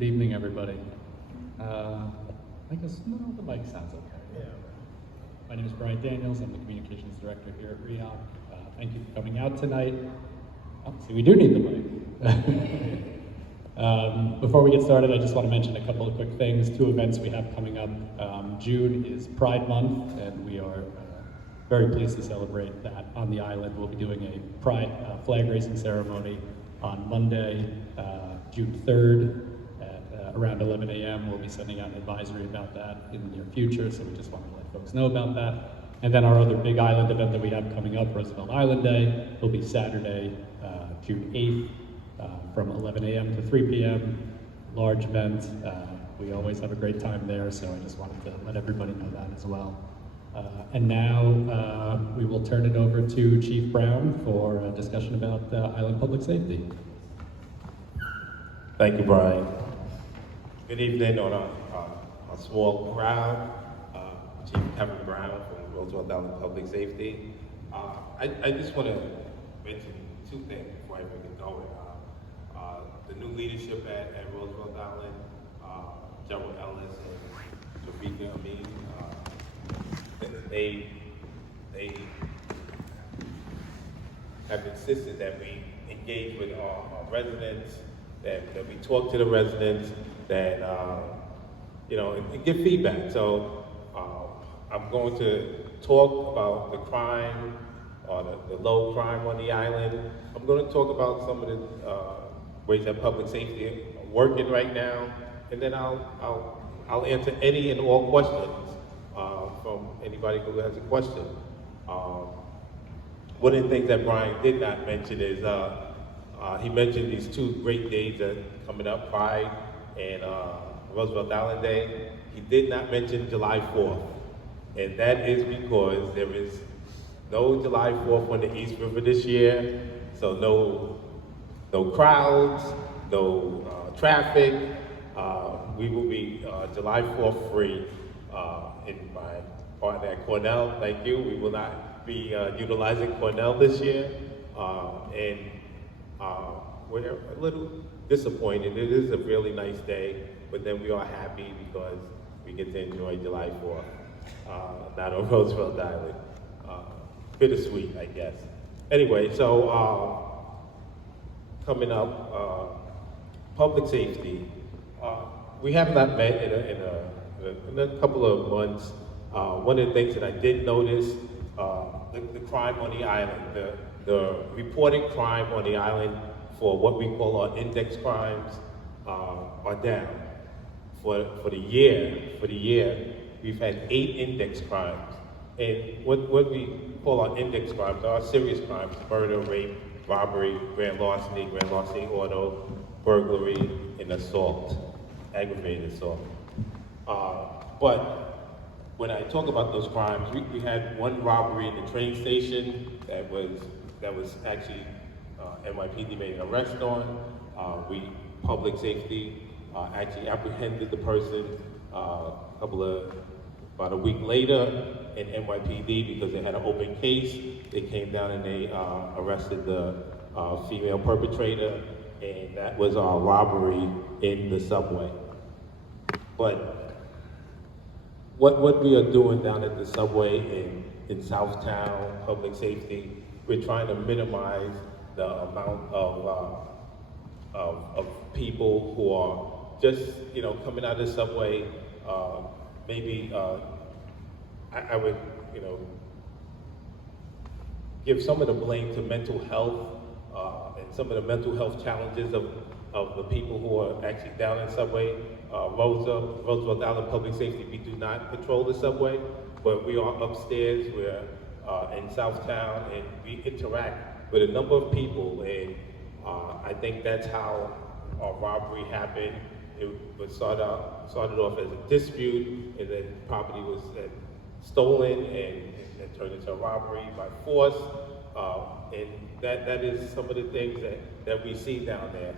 Good evening, everybody. I guess no, the mic sounds okay. Yeah. My name is Brian Daniels. I'm the Communications Director here at REOC. Thank you for coming out tonight. Oh, see, we do need the mic. Before we get started, I just want to mention a couple of quick things. 2 events we have coming up. June is Pride Month, and we are very pleased to celebrate that on the island. We'll be doing a Pride flag raising ceremony on Monday, June 3rd at around 11 a.m. We'll be sending out an advisory about that in the near future, so we just want to let folks know about that. And then our other big island event that we have coming up, Roosevelt Island Day, will be Saturday, June 8th, from 11 a.m. to 3 p.m. Large event. We always have a great time there, so I just wanted to let everybody know that as well. And now we will turn it over to Chief Brown for a discussion about island public safety. Thank you, Brian. Good evening on a small crowd. Chief Kevin Brown from Roosevelt Island Public Safety. I just want to mention 2 things before I get going. The new leadership at Roosevelt Island, General Ellis and Tafika Amin, they have insisted that we engage with our residents, that we talk to the residents, that and give feedback. So I'm going to talk about the crime or the low crime on the island. I'm going to talk about some of the ways that public safety are working right now, and then I'll answer any and all questions from anybody who has a question. One of the things that Brian did not mention is he mentioned these 2 great days that are coming up, Pride and Roosevelt Island Day. He did not mention July 4th, and that is because there is no July 4th on the East River this year, so no crowds, no traffic. We will be July 4th free. In my partner at Cornell, thank you. We will not be utilizing Cornell this year, and we're a little disappointed. It is a really nice day, but then we are happy because we get to enjoy July 4th, not on Roosevelt Island. Bittersweet, I guess. Anyway, so coming up, public safety. We have not met in a couple of months. One of the things that I did notice, the crime on the island, the reported crime on the island for what we call our index crimes are down. For the year, we've had 8 index crimes. And what we call our index crimes are serious crimes: murder, rape, robbery, grand larceny auto, burglary, and assault, aggravated assault. But when I talk about those crimes, we had 1 robbery in the train station that was actually NYPD made an arrest on. Public safety actually apprehended the person about a week later in NYPD because they had an open case. They came down and they arrested the female perpetrator, and that was our robbery in the subway. But what we are doing down at the subway in Southtown, public safety, we're trying to minimize the amount of people who are just, coming out of the subway. Maybe I would, give some of the blame to mental health and some of the mental health challenges of the people who are actually down in the subway. Roosevelt Island Public Safety, we do not patrol the subway, but we are upstairs. We're in Southtown, and we interact with a number of people, and I think that's how our robbery happened. It was started off as a dispute, and then property was stolen and turned into a robbery by force. And that is some of the things that we see down there.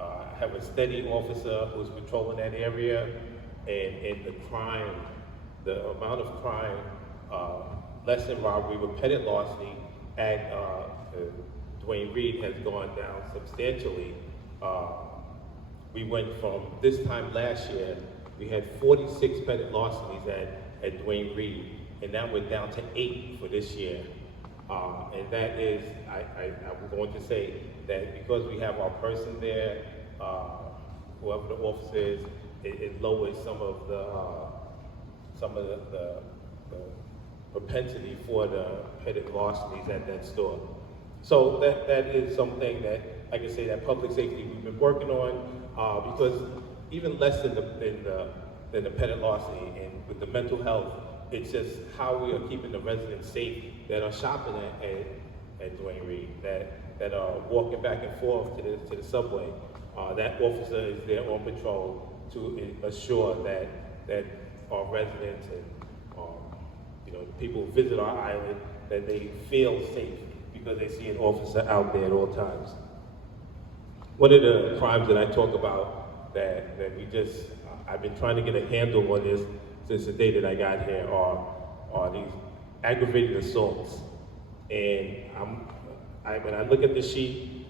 I have a steady officer who's patrolling that area, and the amount of crime, less than robbery, repeated larceny at Dwayne Reed has gone down substantially. we went from this time last year, we had 46 petty larcenies at Dwayne Reed, and that went down to 8 for this year. And that is, I'm going to say that because we have our person there, whoever the officer is, it lowers some of the propensity for the petty larcenies at that store. So that is something that I can say that public safety we've been working on, because even less than the petty larceny and with the mental health, it's just how we are keeping the residents safe that are shopping at Dwayne Reed, that are walking back and forth to the subway. That officer is there on patrol to assure that our residents and people who visit our island, that they feel safe because they see an officer out there at all times. One of the crimes that I talk about that I've been trying to get a handle on this since the day that I got here are these aggravated assaults. And when I look at the sheet,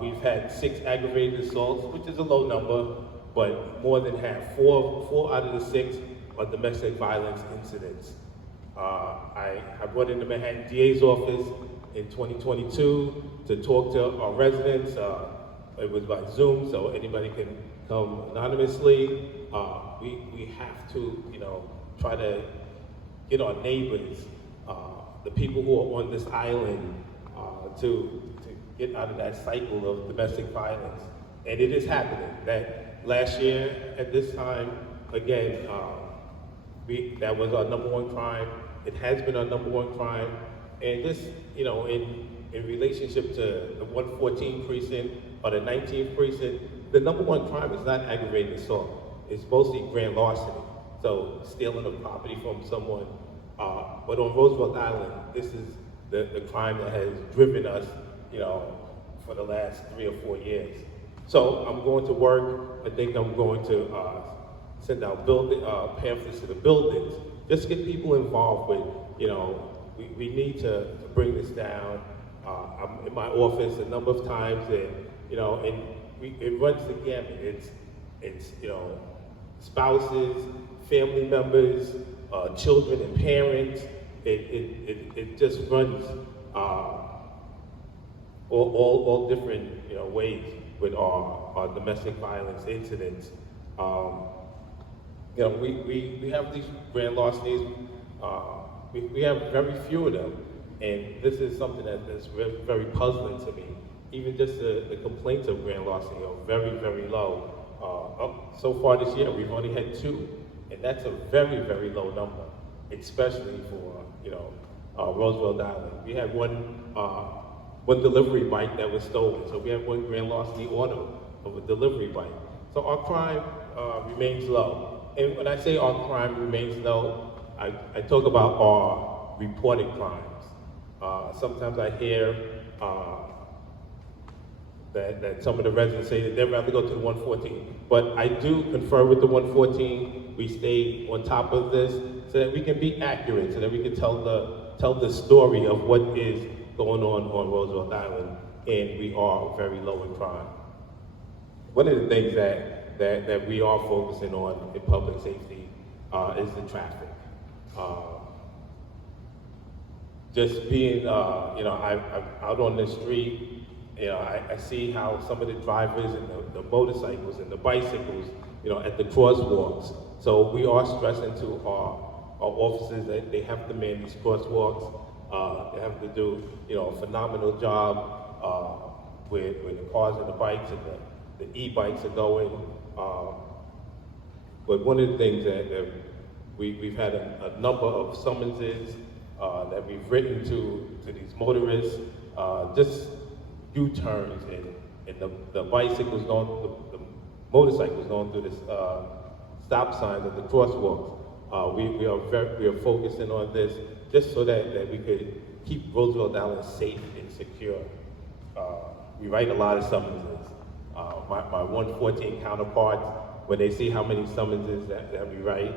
we've had 6 aggravated assaults, which is a low number, but more than half, 4 out of the 6 are domestic violence incidents. I went into Manhattan DA's office in 2022 to talk to our residents. It was by Zoom, so anybody can come anonymously. We have to, try to get our neighbors, the people who are on this island, to get out of that cycle of domestic violence. And it is happening. That last year at this time, again, that was our #1 crime. It has been our #1 crime. And this, in relationship to the 114 precinct or the 19th precinct, the #1 crime is not aggravated assault. It's mostly grand larceny. So stealing a property from someone. But on Roosevelt Island, this is the crime that has driven us, for the last 3 or 4 years. So I'm going to work. I think I'm going to send out pamphlets to the buildings, just to get people involved with, we need to bring this down. I'm in my office a number of times, and it runs the gamut. It's spouses, family members, children and parents. It just runs all different ways with our domestic violence incidents. We have these grand larcenies. We have very few of them, and this is something that's very, very puzzling to me. Even just the complaints of grand larceny are very, very low. So far this year, we've only had 2, and that's a very, very low number, especially for Roosevelt Island. We had one delivery bike that was stolen, so we have 1 grand larceny auto of a delivery bike. So our crime remains low. And when I say our crime remains low, I talk about our reported crimes. Sometimes I hear that some of the residents say that they'd rather go to the 114. But I do confer with the 114. We stay on top of this so that we can be accurate, so that we can tell the story of what is going on Roosevelt Island, and we are very low in crime. One of the things that we are focusing on in public safety is the traffic. Just being, I'm out on the street, I see how some of the drivers and the motorcycles and the bicycles, at the crosswalks. So we are stressing to our officers that they have to man these crosswalks. They have to do, a phenomenal job where the cars and the bikes and the e-bikes are going. But one of the things that we've had a number of summonses that we've written to these motorists, just U-turns and the bicycles the motorcycles going through this stop signs at the crosswalks. We are focusing on this just so that we could keep Roosevelt Island safe and secure. We write a lot of summonses. My 114 counterparts, when they see how many summonses that we write,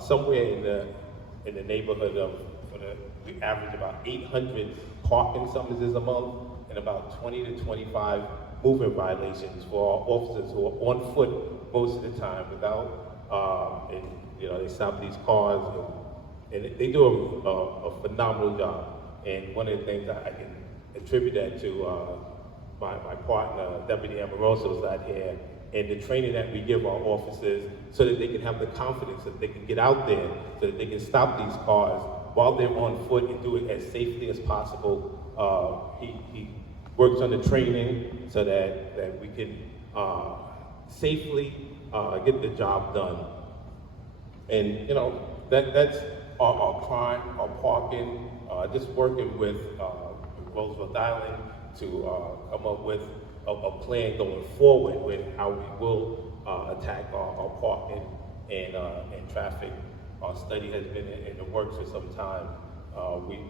somewhere in the neighborhood of, we average about 800 parking summonses a month and about 20 to 25 movement violations for our officers who are on foot most of the time without, and they stop these cars and they do a phenomenal job. And one of the things I can attribute that to my partner, Deputy Amoroso, is out here, and the training that we give our officers so that they can have the confidence that they can get out there, so that they can stop these cars while they're on foot and do it as safely as possible. He works on the training so that we can safely get the job done. And that's our crime, our parking, just working with Roosevelt Island to come up with a plan going forward with how we will attack our parking and traffic. Our study has been in the works for some time.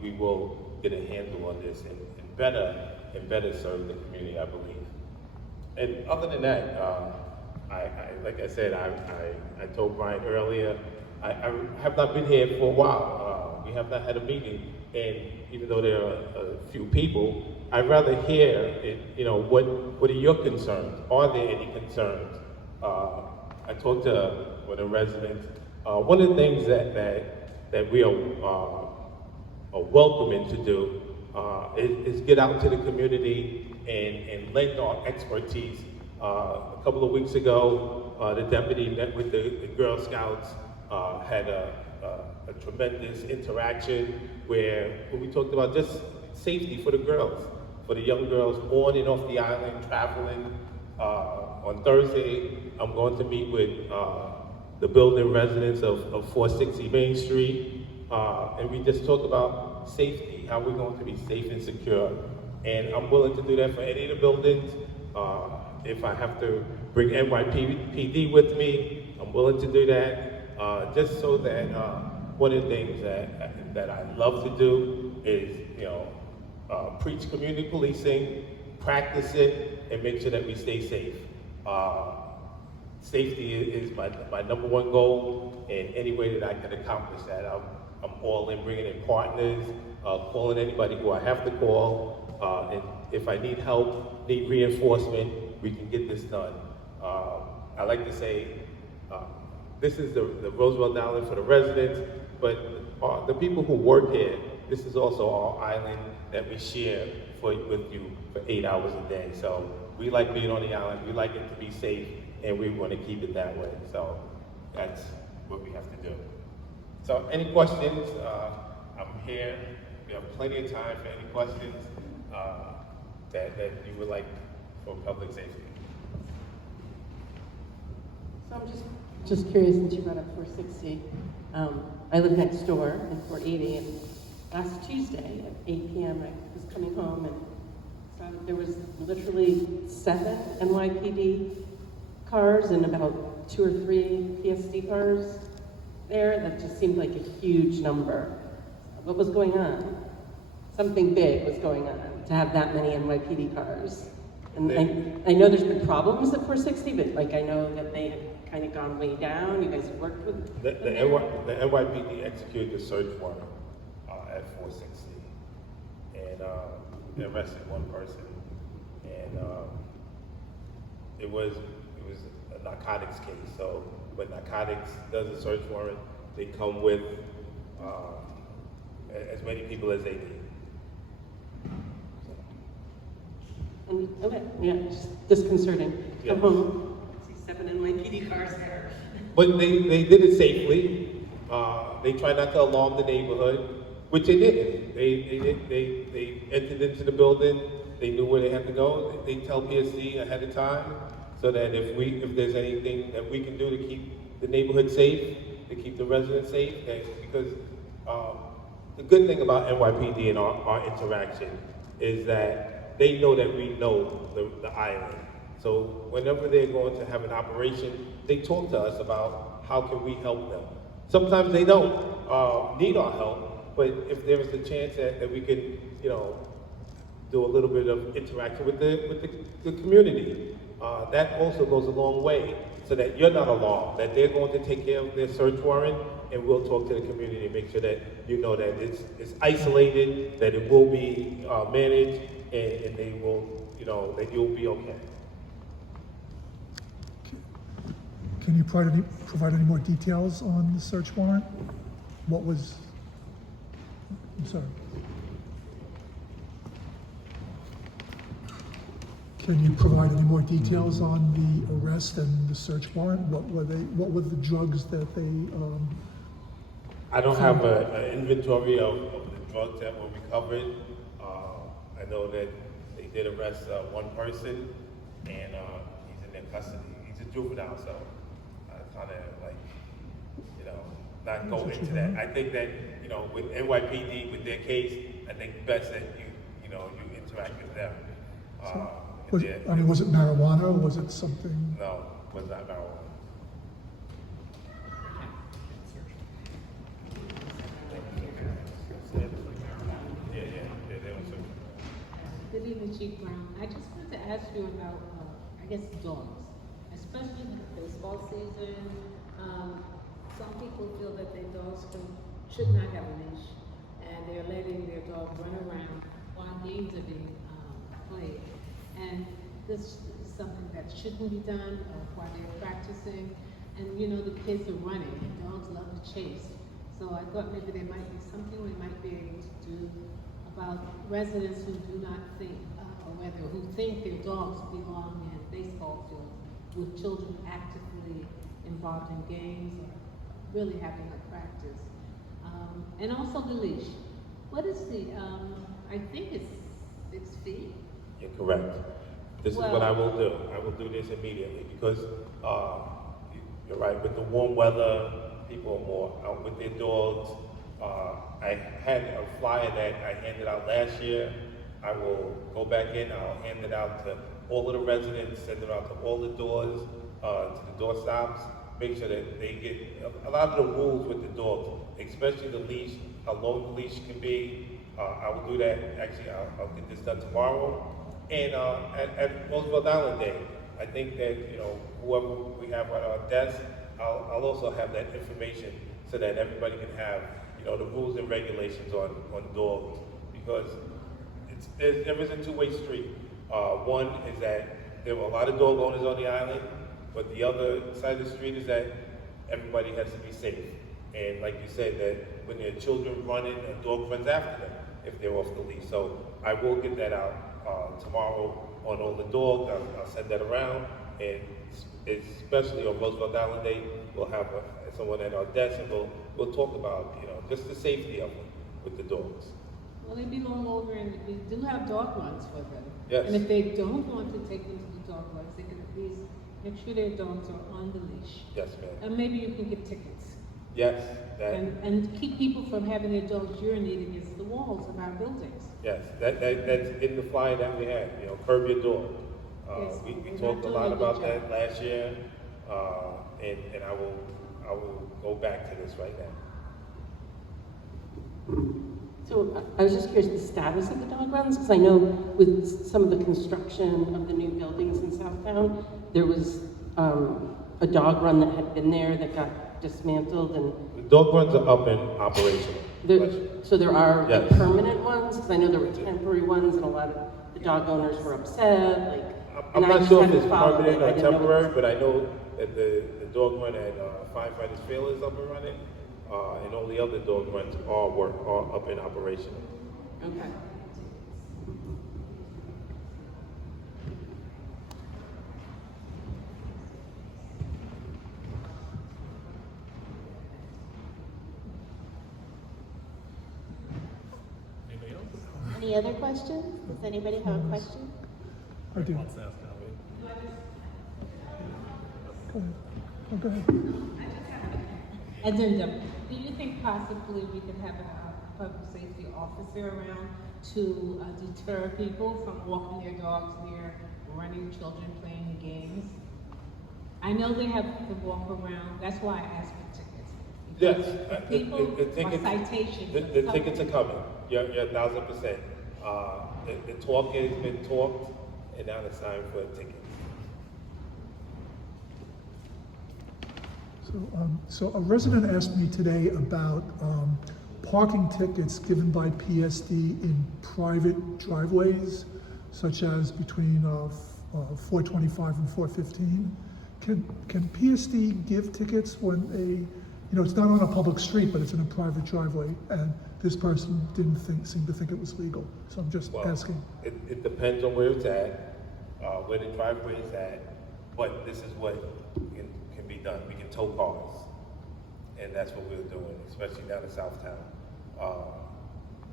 We will get a handle on this and better serve the community, I believe. And other than that, like I said, I told Brian earlier, I have not been here for a while. We have not had a meeting, and even though there are a few people, I'd rather hear, what are your concerns? Are there any concerns? I talked to one of the residents. One of the things that we are welcoming to do is get out to the community and lend our expertise. A couple of weeks ago, the deputy met with the Girl Scouts, had a tremendous interaction where we talked about just safety for the girls, for the young girls on and off the island, traveling. On Thursday, I'm going to meet with the building residents of 460 Main Street, and we just talked about safety, how we're going to be safe and secure. And I'm willing to do that for any of the buildings. If I have to bring NYPD with me, I'm willing to do that, just so that one of the things that I love to do is, preach community policing, practice it, and make sure that we stay safe. Safety is my number one goal, and any way that I can accomplish that, I'm all in, bringing in partners, calling anybody who I have to call, and if I need help, need reinforcement, we can get this done. I like to say, this is the Roosevelt Island for the residents, but the people who work here, this is also our island that we share with you for 8 hours a day. So we like being on the island, we like it to be safe, and we want to keep it that way. So that's what we have to do. So any questions? I'm here. We have plenty of time for any questions that you would like for public safety. So I'm just curious, since you brought up 460. I live next door in 480, and last Tuesday at 8 p.m. I was coming home and saw that there was literally 7 NYPD cars and about 2 or 3 PSD cars there. That just seemed like a huge number. What was going on? Something big was going on to have that many NYPD cars. And I know there's been problems at 460, but I know that they had kind of gone way down. You guys have worked with the NYPD executed the search warrant at 460, and they arrested one person, and it was a narcotics case. So when narcotics does a search warrant, they come with as many people as they need. Okay, yeah, just disconcerting. Yeah. Come home, see 7 NYPD cars there. But they did it safely. They tried not to alarm the neighborhood, which they didn't. They entered into the building. They knew where they had to go. They tell PSD ahead of time, so that if there's anything that we can do to keep the neighborhood safe, to keep the residents safe, because the good thing about NYPD and our interaction is that they know that we know the island. So whenever they're going to have an operation, they talk to us about how can we help them. Sometimes they don't need our help, but if there is a chance that we can, do a little bit of interaction with the community, that also goes a long way, so that you're not alarmed, that they're going to take care of their search warrant, and we'll talk to the community and make sure that you know that it's isolated, that it will be managed, and they will that you'll be okay. Can you provide any more details on the search warrant? What was, I'm sorry. Can you provide any more details on the arrest and the search warrant? What were the drugs that they, I don't have an inventory of the drugs that were recovered. I know that they did arrest one person, and he's in their custody. He's a juvenile, so I kind of not go into that. I think that with NYPD, with their case, I think best that you interact with them. was it marijuana or was it something? No, it was not marijuana. Good evening, Chief Brown. I just wanted to ask you about, dogs, especially in the baseball season. Some people feel that their dogs should not have a leash, and they're letting their dog run around while games are being played. And this is something that shouldn't be done while they're practicing. And the kids are running, and dogs love to chase. So I thought maybe there might be something we might be able to do about residents who do not think, who think their dogs belong in baseball fields with children actively involved in games or really having a practice. And also the leash. What is I think it's 6 feet. You're correct. This is what I will do. I will do this immediately because you're right. With the warm weather, people are more out with their dogs. I had a flyer that I handed out last year. I will go back in. I'll hand it out to all of the residents, send it out to all the doors, to the door stops. Make sure that they get a lot of the rules with the dogs, especially the leash, how long the leash can be. I will do that. Actually, I'll get this done tomorrow. And at Roosevelt Island Day, I think that whoever we have at our desk, I'll also have that information so that everybody can have the rules and regulations on dogs, because there is a two-way street. One is that there were a lot of dog owners on the island, but the other side of the street is that everybody has to be safe. And like you said, that when there are children running, a dog runs after them if they're off the leash. So I will get that out tomorrow on all the dogs. I'll send that around, and especially on Roosevelt Island Day, we'll have someone at our desk, and we'll talk about just the safety of them with the dogs. Well, they belong over, and we do have dog runs for them. Yes. And if they don't want to take them to the dog runs, they can at least make sure their dogs are on the leash. Yes, ma'am. And maybe you can give tickets. Yes. And keep people from having their dogs urinate against the walls of our buildings. Yes, that's in the flyer that we had. Curb your dog. Yes, we talked a lot about that last year, and I will go back to this right now. So I was just curious the status of the dog runs, because I know with some of the construction of the new buildings in Southtown, there was a dog run that had been there that got dismantled, and The dog runs are up and operational. so there are Yes. permanent ones, because I know there were temporary ones, and a lot of the dog owners were upset. I'm and I not just sure if hadn't it's followed permanent it. I or didn't know temporary, what but I know that the dog run at Firefighters Field is up and running, and all the other dog runs are up and operational. Okay. Any other questions? Does anybody have a question? I do. Go ahead. Oh, go ahead. Addendum. Do you think possibly we could have a public safety officer around to deter people from walking their dogs near running children playing games? I know they have to walk around. That's why I asked for tickets. Yes, People the tickets, or citations. the tickets are coming. You're 1,000%. The talk has been talked, and now it's time for tickets. So a resident asked me today about parking tickets given by PSD in private driveways. such as between 425 and 415. Can PSD give tickets when it's not on a public street, but it's in a private driveway, and this person seem to think it was legal? So I'm just asking. It depends on where it's at, where the driveway is at, but this is what can be done. We can tow cars, and that's what we're doing, especially down in Southtown.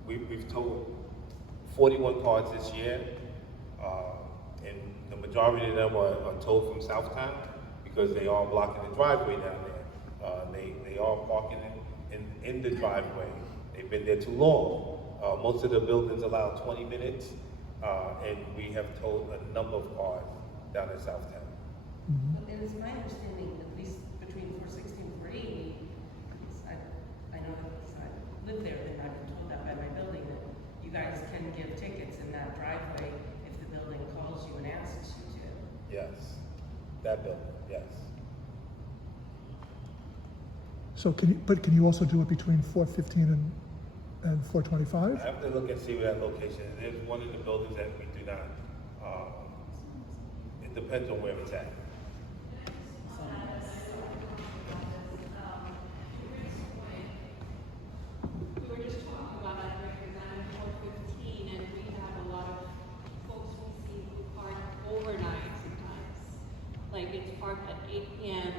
We've towed 41 cars this year, and the majority of them are towed from Southtown because they are blocking the driveway down there. They are parking in the driveway. They've been there too long. Most of the buildings allow 20 minutes, and we have towed a number of cars down in Southtown. And it's my understanding, at least between 460 and 480, I know that because I live there, and I've been told that by my building, that you guys can give tickets in that driveway if the building calls you and asks you to. Yes, that building, yes. So can you also do it between 415 and 425? I have to look and see where that location is. There's one of the buildings that we do not. It depends on where it's at. We were just talking about that because I'm in 415 and we have a lot of folks we see who park overnight sometimes. Like it's parked at 8 p.m.,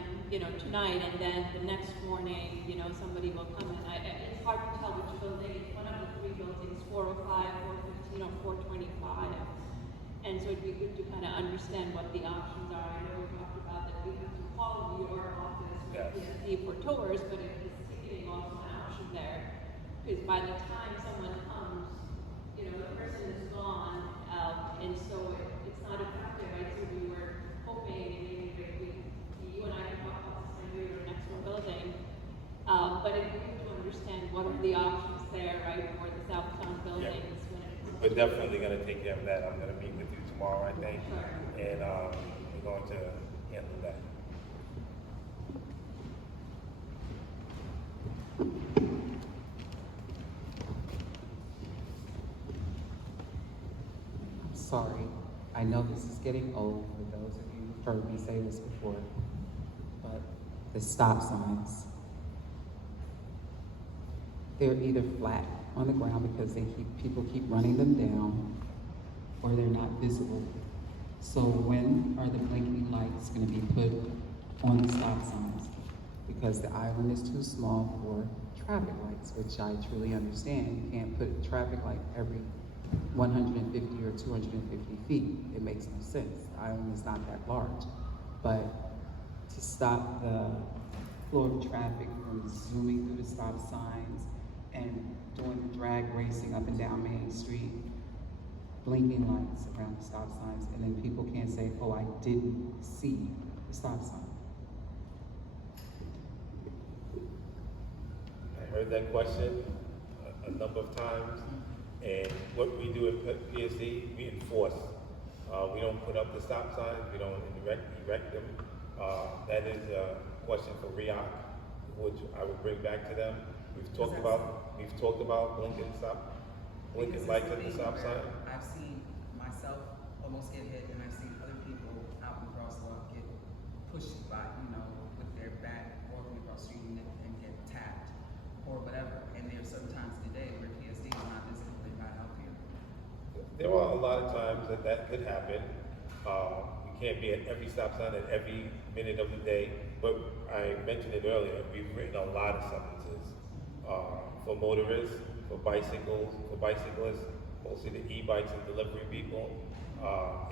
tonight, and then the next morning, somebody will come in. It's hard to tell which building. It's one of the three buildings, 405, 415, or 425. And so it'd be good to kind of understand what the options are. I know we talked about that we have to call your office with PSD for tours, but if it's ticketing also an option there, because by the time someone comes, the person is gone, and so it's not effective. I think we were hoping, and maybe you and I can talk about this when we were next door building, but it's good to understand what are the options there, right, for the Southtown buildings. Yeah. We're definitely going to take care of that. I'm going to meet with you tomorrow, I think, and we're going to handle that. I'm sorry. I know this is getting old for those of you who've heard me say this before, but the stop signs, they're either flat on the ground because people keep running them down, or they're not visible. So when are the blinking lights going to be put on the stop signs? Because the island is too small for traffic lights, which I truly understand. You can't put a traffic light every 150 or 250 feet. It makes no sense. The island is not that large. But to stop the flow of traffic from zooming through the stop signs and doing the drag racing up and down Main Street, blinking lights around the stop signs, and then people can't say, oh, I didn't see the stop sign. I heard that question a number of times, and what we do at PSD, we enforce. We don't put up the stop signs, we don't erect them. That is a question for RIAC, which I will bring back to them. We've talked about blinking lights at the stop sign. I've seen myself almost get hit, and I've seen other people out in the crosswalk get pushed by, with their back walking across the street and get tapped or whatever. And there are certain times in the day where PSD is not visible, they're not out here. There are a lot of times that could happen. We can't be at every stop sign at every minute of the day, but I mentioned it earlier, we've written a lot of summonses for motorists, for bicyclists, mostly the e-bikes and delivery people,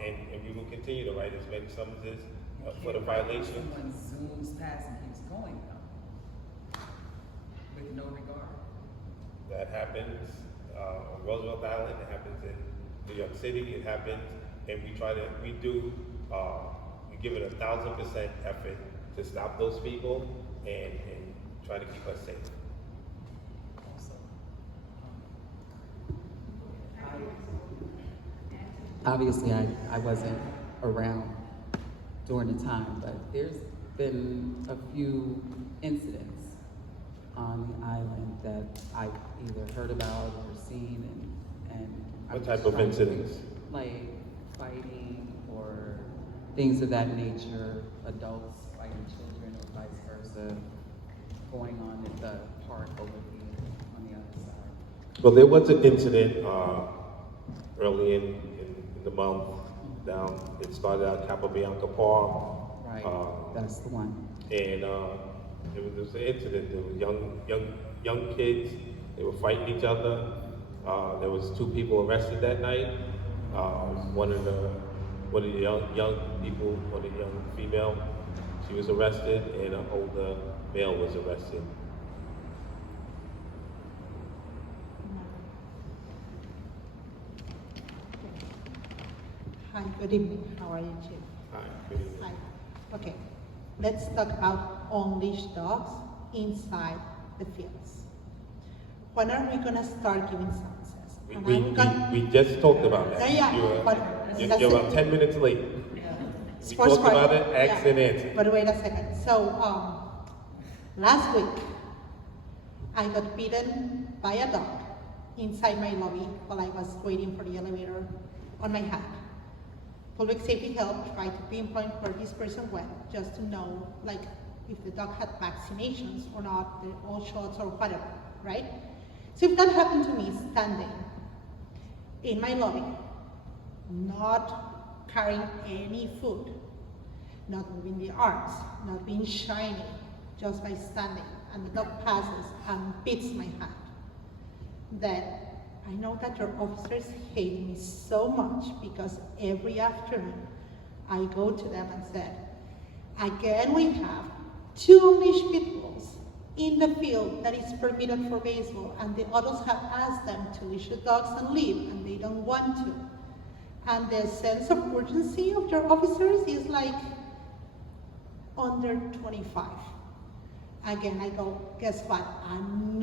and we will continue to write as many summonses for the violations. Someone zooms past and keeps going though, with no regard. That happens on Roosevelt Island, it happens in New York City, it happens, and we give it 1,000% effort to stop those people and try to keep us safe. Obviously, I wasn't around during the time, but there's been a few incidents on the island that I've either heard about or seen, and What type of incidents? Like fighting or things of that nature, adults fighting children or vice versa, going on at the park over here on the other side. Well, there was an incident early in the month down. It started at Capobianca Park. Right, that's the one. And there was an incident. There was young kids. They were fighting each other. There was 2 people arrested that night. One of the young people, one of the young female, she was arrested, and an older male was arrested. Hi, good evening. How are you, Chief? Hi, good evening. Hi. Okay, let's talk about unleashed dogs inside the fields. When are we gonna start giving sentences? We just talked about that. Yeah, but that's You're about it. 10 minutes late. We Sports talked about party. it, asked and answered. But wait a second. So, last week, I got bitten by a dog inside my lobby while I was waiting for the elevator on my hand. Public safety help tried to pinpoint where this person went just to know, like, if the dog had vaccinations or not, all shots or whatever, right? So if that happened to me standing in my lobby, not carrying any food, not moving the arms, not being shiny, just by standing, and the dog passes and bites my hand, then I know that your officers hate me so much because every afternoon I go to them and said, again we have 2 unleashed pit bulls in the field that is permitted for baseball, and the others have asked them to leash the dogs and leave, and they don't want to. And the sense of urgency of your officers is like under 25. Again, I go, guess what? In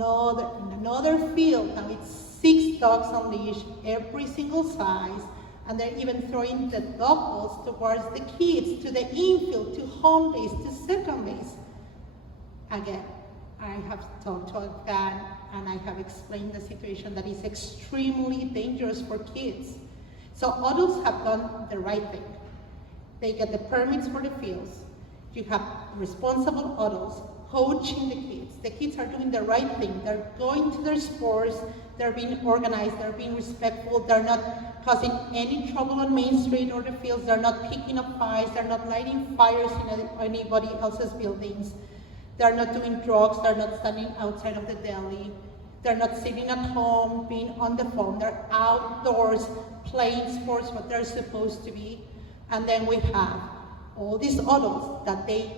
another field, now it's 6 dogs unleashed, every single size, and they're even throwing the dog balls towards the kids, to the infield, to home base, to second base. Again, I have talked to a fan, and I have explained the situation that is extremely dangerous for kids. So adults have done the right thing. They get the permits for the fields. You have responsible adults coaching the kids. The kids are doing the right thing. They're going to their sports, they're being organized, they're being respectful, they're not causing any trouble on Main Street or the fields, they're not picking up fights, they're not lighting fires in anybody else's buildings, they're not doing drugs, they're not standing outside of the deli, they're not sitting at home, being on the phone, they're outdoors playing sports what they're supposed to be. And then we have all these adults that they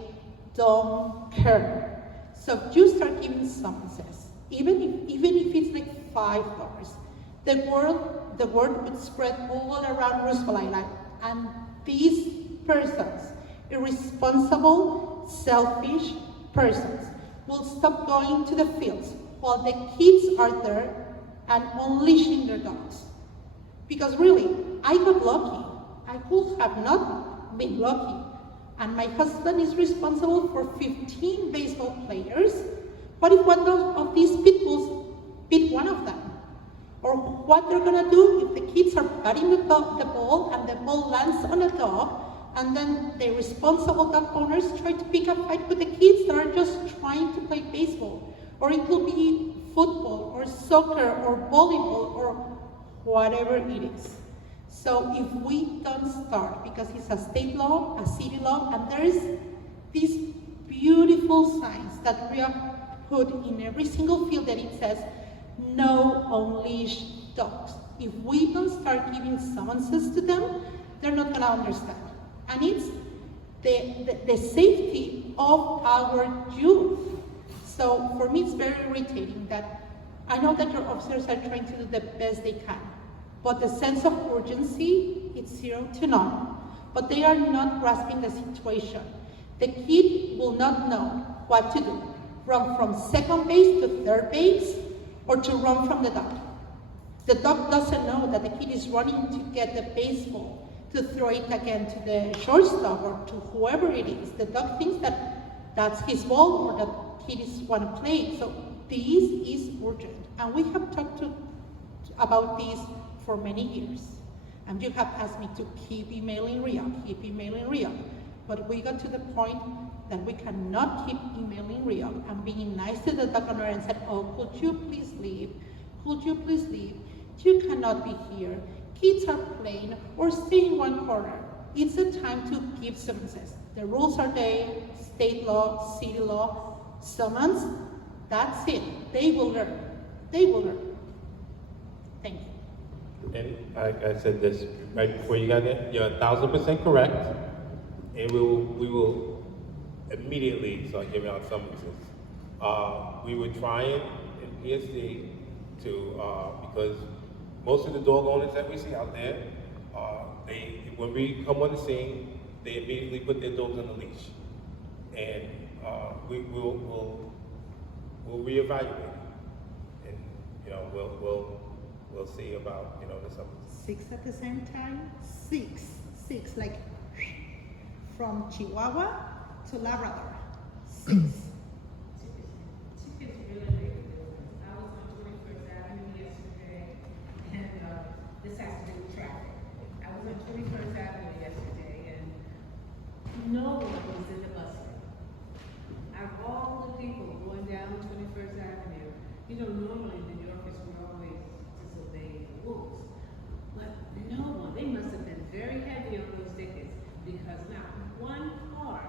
don't care. So if you start giving summonses, even if it's like $5, the word would spread all around Roosevelt Island, and these persons, irresponsible, selfish persons, will stop going to the fields while the kids are there and unleashing their dogs. Because really, I got lucky. I could have not been lucky. And my husband is responsible for 15 baseball players. What if one of these pit bulls bit one of them? Or what they're gonna do if the kids are batting the ball and the ball lands on a dog, and then the responsible dog owners try to pick a fight with the kids that are just trying to play baseball? Or it could be football or soccer or volleyball or whatever it is. So if we don't start, because it's a state law, a city law, and there's these beautiful signs that we have put in every single field that it says, no unleashed dogs. If we don't start giving summonses to them, they're not gonna understand. And it's the safety of our youth. So for me, it's very irritating that I know that your officers are trying to do the best they can, but the sense of urgency, it's 0 to none. But they are not grasping the situation. The kid will not know what to do. Run from second base to third base, or to run from the dog. The dog doesn't know that the kid is running to get the baseball, to throw it again to the shortstop or to whoever it is. The dog thinks that that's his ball or that kid is want to play. So this is urgent. And we have talked about this for many years. And you have asked me to keep emailing Ria, keep emailing Ria. But we got to the point that we cannot keep emailing Ria and being nice to the dog owner and said, oh, could you please leave? Could you please leave? You cannot be here. Kids are playing or stay in one corner. It's a time to give summonses. The rules are there, state law, city law, summons, that's it. They will learn. They will learn. Thank you. And I said this right before you got in, you're 1,000% correct. And we will immediately start giving out summonses. We were trying in PSD to, because most of the dog owners that we see out there, when we come on the scene, they immediately put their dogs on the leash. And we'll reevaluate. And, you know, we'll see about, you know, the summons. 6 at the same time? Six, like from Chihuahua to Labrador. 6. Tickets really make a difference. I was on 21st Avenue yesterday, and this has to do with traffic. I was on 21st Avenue yesterday, and no one was in the bus lane. Out of all the people going down 21st Avenue, you know, normally the New Yorkers would always disobey the rules. But no one, they must have been very heavy on those tickets, because not one car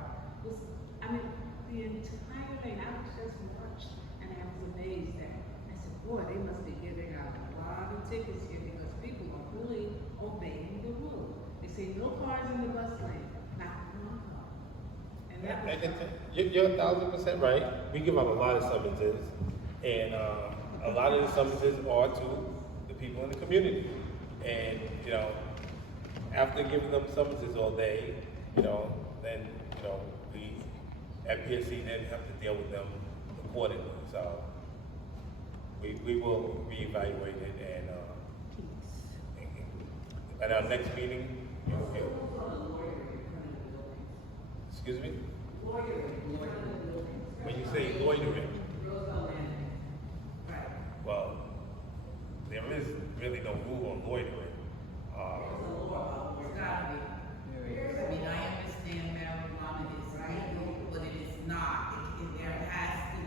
was, I mean, the entire lane, I was just watched, and I was amazed at. I said, boy, they must be giving out a lot of tickets here, because people are really obeying the rule. They say no cars in the bus lane, not one car. And that was, You're 1,000% right. We give out a lot of summonses, and a lot of the summonses are to the people in the community. And, you know, after giving them summonses all day, you know, then, you know, we at PSC then have to deal with them accordingly. So we will reevaluate it, and at our next meeting, excuse me? When you say loitering, well, there is really no rule on loitering. It's gotta be. I mean, I understand marijuana is legal, but it is not. There has to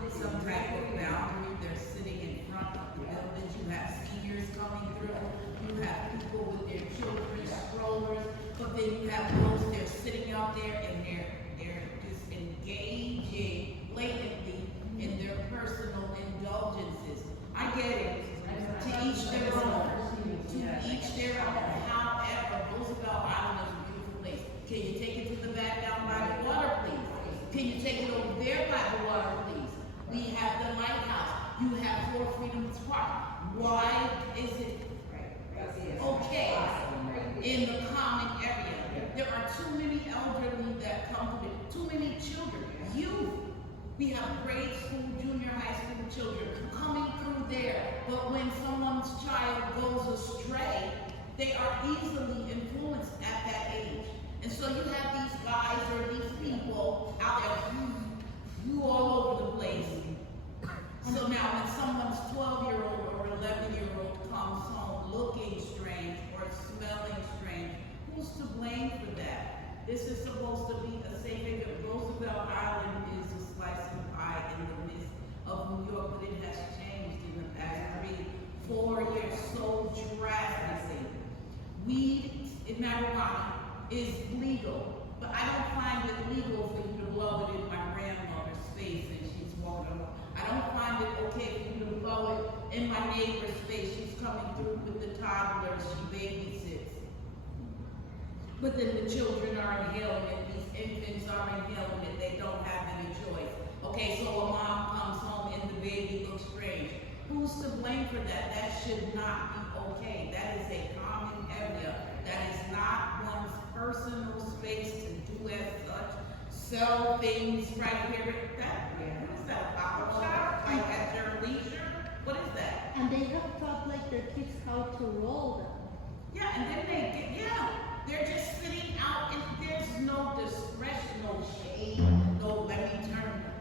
be some type of boundary. They're sitting in front of the buildings. You have seniors coming through. You have people with their children, strollers, but then you have those, they're sitting out there and they're just engaging blatantly in their personal indulgences. I get it. To each their own. To each their own. However, Roosevelt Island is a beautiful place. Can you take it to the back down by the water, please? Can you take it over there by the water, please? We have the lighthouse. You have Four Freedoms Park. Why is it okay in the common area? There are too many elderly that come to it. Too many children. Youth. We have grade school, junior high school children coming through there. But when someone's child goes astray, they are easily influenced at that age. And so you have these guys or these people out there you all over the place. So now when someone's 12-year-old or 11-year-old comes home looking strange or smelling strange, who's to blame for that? This is supposed to be a safe haven. Roosevelt Island is a slice of pie in the midst of New York, but it has changed in the past 3-4 years so drastically. Weed in marijuana is legal, but I don't find it legal for you to blow it in my grandmother's face and she's walking along. I don't find it okay for you to blow it in my neighbor's face. She's coming through with the toddlers she babysits. But then the children are inhaling it, these infants are inhaling it, they don't have any choice. Okay, so a mom comes home and the baby looks strange. Who's to blame for that? That should not be okay. That is a common area. That is not one's personal space to do as such. Sell things right here. What is that? A pop-up shop? Like at your leisure? What is that? And they have taught like their kids how to roll them. Yeah, and then they're just sitting out and there's no discretion, no shade, no let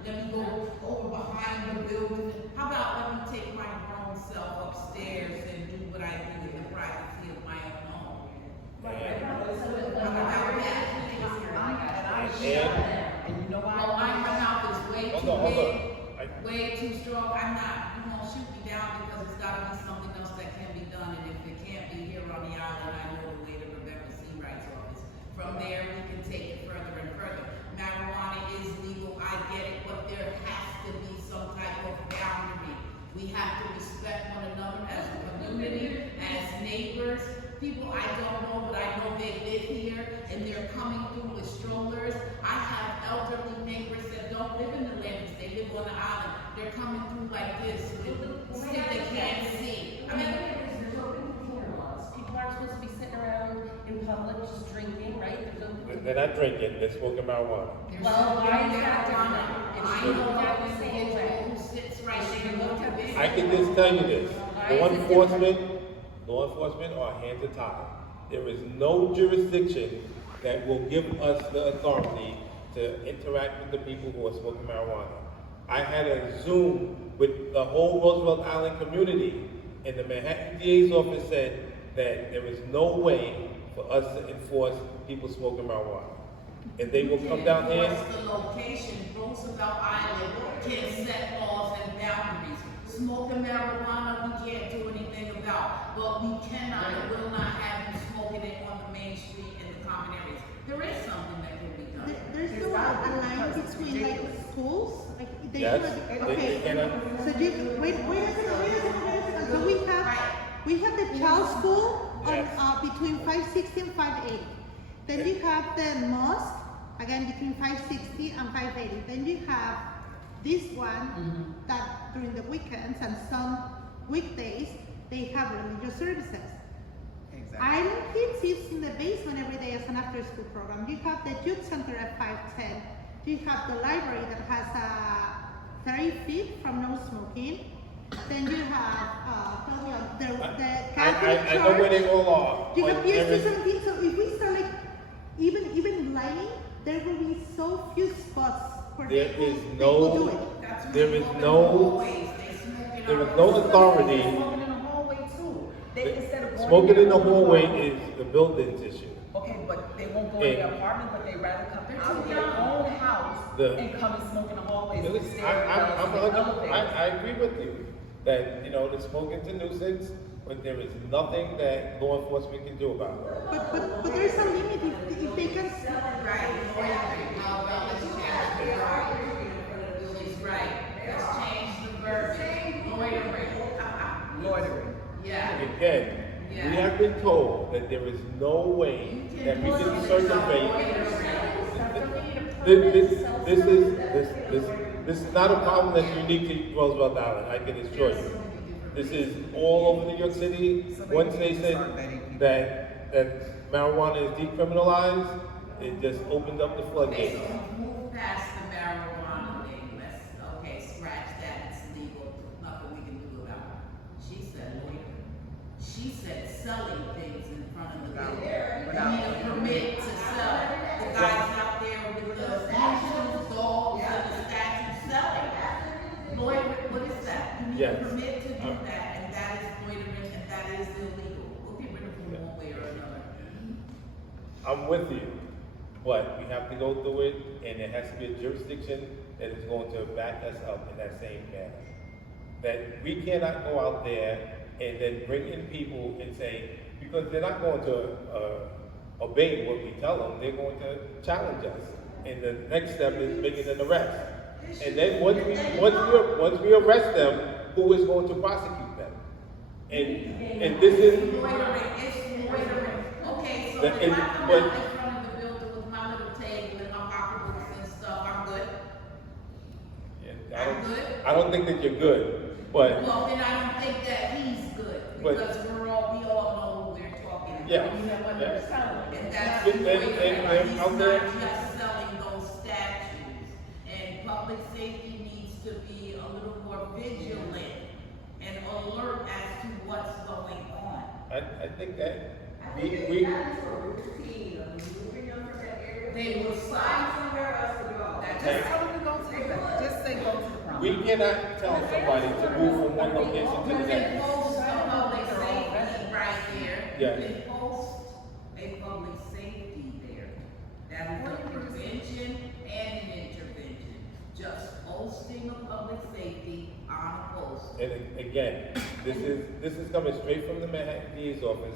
me go over behind the building. How about let me take my grown self upstairs and do what I do in the privacy of my own home? No, hold on. way too strong, I'm not, you gonna shoot me down because it's gotta be something else that can be done, and if it can't be here on the island, I know the way to Rebecca C. Wright's office. From there, we can take it further and further. Marijuana is legal, I get it, but there has to be some type of boundary. We have to respect one another as a community, as neighbors. People I don't know, but I know they live here and they're coming through with strollers. I have elderly neighbors that don't live in the Lemons, they live on the island. They're coming through like this with stick they can't see. I mean, There's open container laws. People aren't supposed to be sitting around in public just drinking, right? There's open. They're not drinking, they're smoking marijuana. Well, why is that marijuana. different? I know that individual who sits right there and looks at this. I can just tell you this, law enforcement, our hands are tied. There is no jurisdiction that will give us the authority to interact with the people who are smoking marijuana. I had a Zoom with the whole Roosevelt Island community, and the Manhattan DA's office said that there is no way for us to enforce people smoking marijuana. And they will come down here. What's the location? Roosevelt Island can set laws and boundaries. Smoking marijuana, we can't do anything about, but we cannot and will not have you smoking it on the main street in the common areas. There is something that can be done. There's no a line between like schools, like they Yes, should, they okay. cannot. So you, wait a second. So we have the child school on, Yes. between 560 and 580. Then you have the mosque, again between 560 and 580. Then you have this one that during the weekends and some weekdays, they have religious services. Exactly. Island Kids is in the basement every day as an after-school program. You have the youth center at 510. You have the library that has 30 feet from no smoking. Then you have, the Catholic I know where Church. they all are. You have but there PSD is- 17. So if we start like, even lighting, there will be so few spots where There they is will do no, it. That's when there they is smoke in no, the hallways. They smoke in there our is no rooms. authority. Smoking in the hallway too. They instead of going Smoking in the their own hallway apartment. is the building's issue. Okay, but they won't go in their apartment, but they rather come out of their own house and come and smoke in the hallways and stare I agree with you, that, you know, the smoking's a nuisance, but there is nothing that law enforcement can do about it. But there's a limit if they can. Right, well, let's change the verbiage. She's right. Let's change the verbiage. Loitering. Yeah. Again, we have been told that there is no way that we can circumvent. This is not a problem that's unique to Roosevelt Island, I can assure you. This is all over New York City. Once they said that marijuana is decriminalized, it just opened up the floodgates. Okay, so move past the marijuana thing. Okay, scratch that. It's legal. Nothing we can do about it. She said loitering. She said selling things in front of the building. You need a permit to sell. The guys out there with the shoes, dogs, and the statues selling. Loitering, what is that? You need a permit to do that, and that is loitering, and that is illegal. We'll get rid of them one way or another. I'm with you, but we have to go through it, and there has to be a jurisdiction that is going to back us up in that same manner. That we cannot go out there and then bring in people and say, because they're not going to obey what we tell them, they're going to challenge us. And the next step is making an arrest. And then once we arrest them, who is going to prosecute them? And this is Loitering, it's loitering. Okay, so The- if and- I come but- out in front of the building with my little table and my pocketbooks and stuff, I'm good? I don't think that you're good, but Well, then I don't think that he's good, But- because we all know who we're talking about. Yeah, You know what yeah. they're selling, and that's And- loitering. and He's out not there- just selling those statues. And public safety needs to be a little more vigilant and alert as to what's going on. I think that we They will sign somewhere else to go. Hey. Just tell them to go to the, just say go to the prom. we cannot tell somebody to move from one location to the You can next. post a public safety right there. Yes. You can post a public safety there. That is a prevention and an intervention. Just posting of public safety on a post. And again, this is coming straight from the Manhattan DA's office.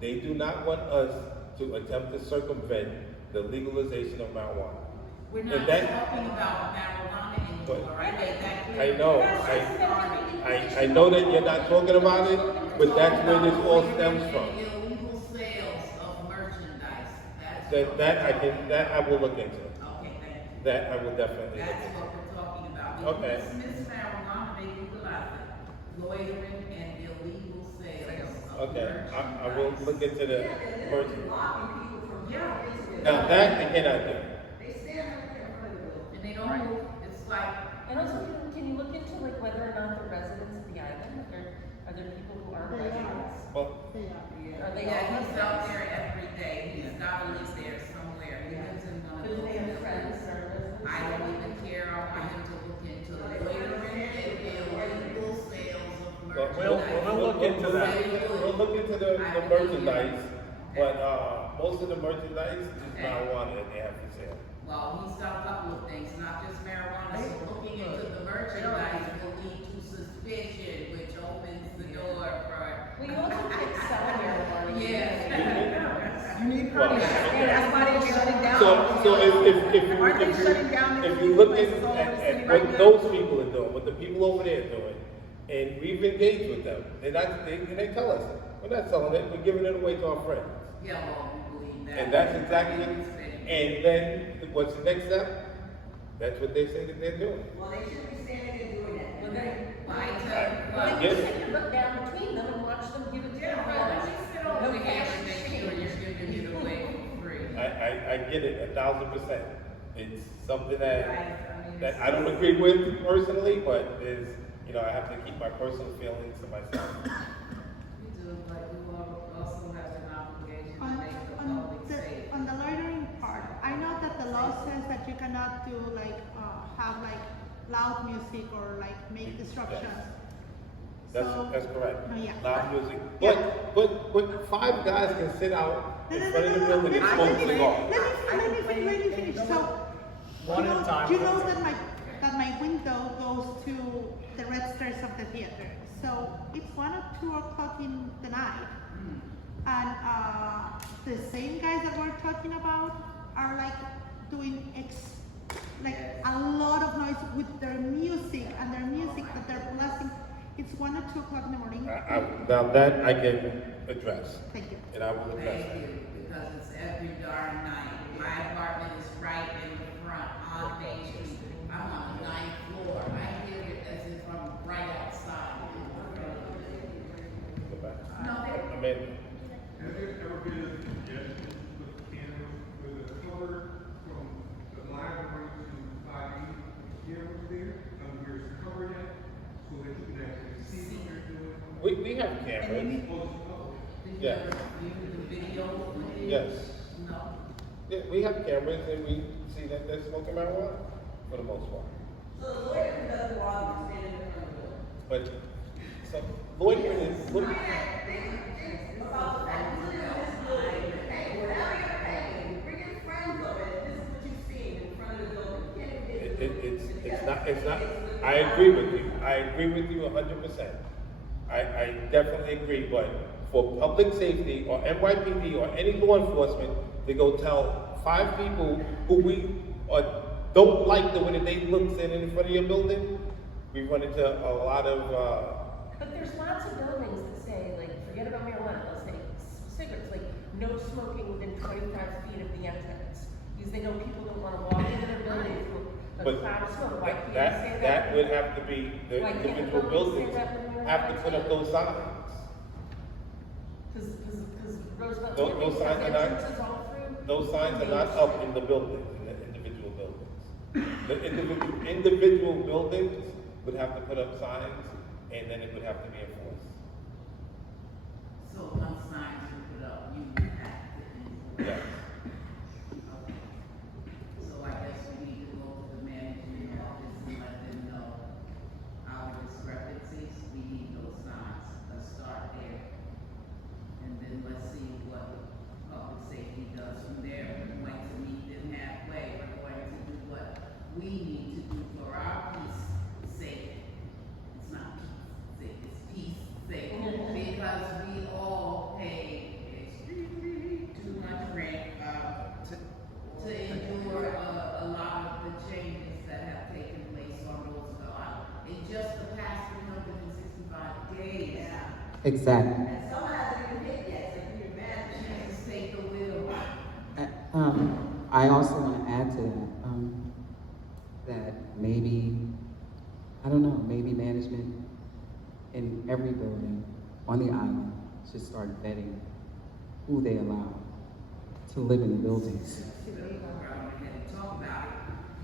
They do not want us to attempt to circumvent the legalization of marijuana. We're And not that- talking about marijuana anymore, I made that clear. I know, I know that you're not talking about it, but that's where this all stems from. Illegal sales of merchandise, that's. That I will look into. Okay, thank you. That I will definitely look That's into. what we're talking about. Okay. We dismiss marijuana, they legalize it. Loitering and illegal sales of Okay, merchandise. I will look into the merchant. Yeah. Now that they cannot do. They stand right there in front of the building. And they don't move, it's like, And also, can you look into like whether or not the residents of the island, are there people who aren't residents? Well, Are they yeah, all he's out there every day, he's gotta live there somewhere, he lives in one of Do those they have buildings. friends or residents? I don't even care, I want him to look into loitering and illegal sales of but merchandise. we'll look into that. We'll look into the merchandise, but, most of the merchandise is marijuana that they have for sale. Well, he's got a couple of things, not just marijuana, so looking into the merchandise will lead to suspicion, which opens the door for. Well, you also can't sell marijuana. Yeah. You need Well, permission. okay. That's why they're shutting down. So Aren't they shutting down if the you look places all over the city at right what now? those people are doing, what the people over there are doing, and we've engaged with them, and they tell us, we're not selling it, we're giving it away to our friends. Yeah, well, we believe that. And that's exactly, and then what's the next step? That's what they say that they're doing. Well, they should be standing and doing that. Well, then, I you get sit it. your butt down between them and watch them give it to their Well, friends. just sit over here and make sure you're giving it away for free. I get it 1,000%. It's something that I mean, I don't agree with personally, but is, I have to keep my personal feelings to myself. We do, but you also have an obligation to On, make the on public the, safe. on the loitering part, I know that the law says that you cannot do have loud music or make disruptions. That's So- correct. No, yeah. Loud music. Yeah. But 5 guys can sit out in front of the building and smoke cigars. Let me finish. So, One at a time. you know that my window goes to the red stairs of the theater. So it's 1 or 2 o'clock in the night, and the same guys that we're talking about are doing a lot of noise with their music and their music that they're blasting. It's 1 or 2 o'clock in the morning. Now that I can address, Thank you. and I will address Thank that. you, because it's every darn night. My apartment is right in the front on Main Street. I'm on the 9th floor. I hear it as if I'm right outside. Go back. No, I mean, Has there ever been a suggestion to put cameras with a cover from the library to 5E, cameras there, where it's covered at, so that you can actually see what they're doing? we have cameras. Did you Yeah. ever view the video footage? Yes. No? Yeah, we have cameras and we see that they're smoking marijuana for the most part. So the lawyer doesn't want to stand in front of the door. But so loitering is About the fact that hey, whatever you're paying, bring your friends over, and this is what you've seen in front of the building. it's not. I agree with you. I agree with you 100%. I definitely agree. But for public safety or NYPD or any law enforcement to go tell 5 people who we don't like the way that they look sitting in front of your building, we run into a lot of. But there's lots of buildings that say, forget about marijuana, they'll say cigarettes, no smoking within 25 feet of the entrance. Because they know people don't want to walk into their building through a But cloud of smoke. Why can't they say that would have to be the Why can't the individual buildings buildings say that when we're have to not put up those signs. Because Roosevelt. Those signs are not. entrances all through. Those signs are not up in the buildings, in the individual buildings. The individual buildings would have to put up signs, and then it would have to be enforced. So once signs are put up, you would have to enforce. Yes. Okay. So I guess we need to go to the management office and let them know our discrepancies. We need those signs. Let's start there. And then let's see what public safety does from there. We're going to meet them halfway. We're going to do what we need to do for our peace just the past 365 days. Exactly. And some hasn't even hit yet, so can you imagine, Jesus take the wheel. I also want to add to that, that maybe, I don't know, maybe management in every building on the island should start vetting who they allow to live in the buildings.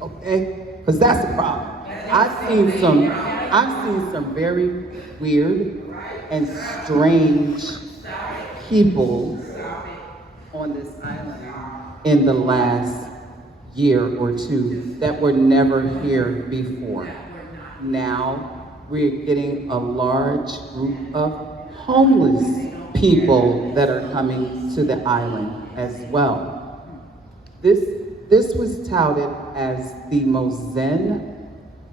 Okay, because that's the problem. I've seen some very weird and strange people on this island in the last year or two that were never here before. Now we're getting a large group of homeless people that are coming to the island as well. This was touted as the most zen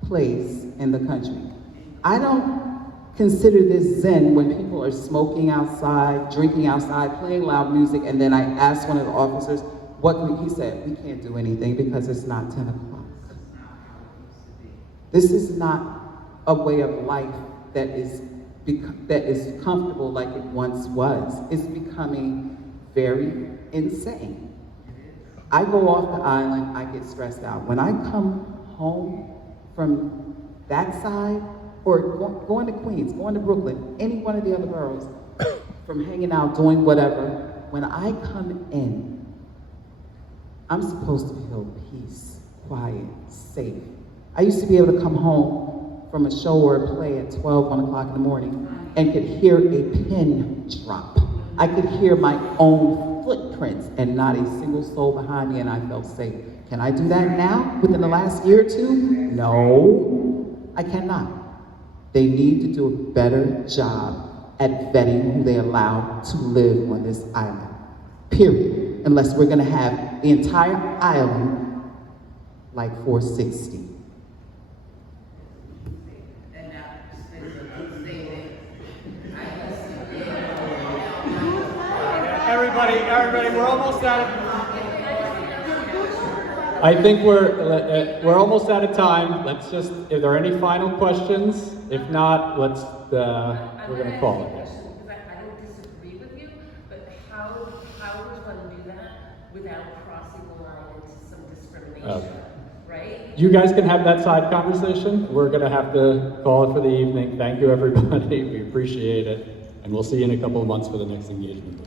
place in the country. I don't consider this zen when people are smoking outside, drinking outside, playing loud music, and then I asked one of the officers, what can we, he said, we can't do anything because it's not 10 o'clock. This is not a way of life that is comfortable like it once was. It's becoming very insane. I go off the island, I get stressed out. When I come home from that side, or going to Queens, going to Brooklyn, any one of the other boroughs, from hanging out, doing whatever, when I come in, I'm supposed to feel peace, quiet, safe. I used to be able to come home from a show or a play at 12, 1 o'clock in the morning and could hear a pin drop. I could hear my own footprints and not a single soul behind me, and I felt safe. Can I do that now, within the last year or two? No, I cannot. They need to do a better job at vetting who they allow to live on this island, period. Unless we're gonna have the entire island like 460. Everybody, we're almost out of. I think we're almost out of time. Let's just, if there are any final questions, if not, let's, we're gonna call it. Because I don't disagree with you, but how would one do that without crossing the line into some discrimination, right? You guys can have that side conversation. We're gonna have to call it for the evening. Thank you, everybody. We appreciate it. And we'll see you in a couple of months for the next engagement.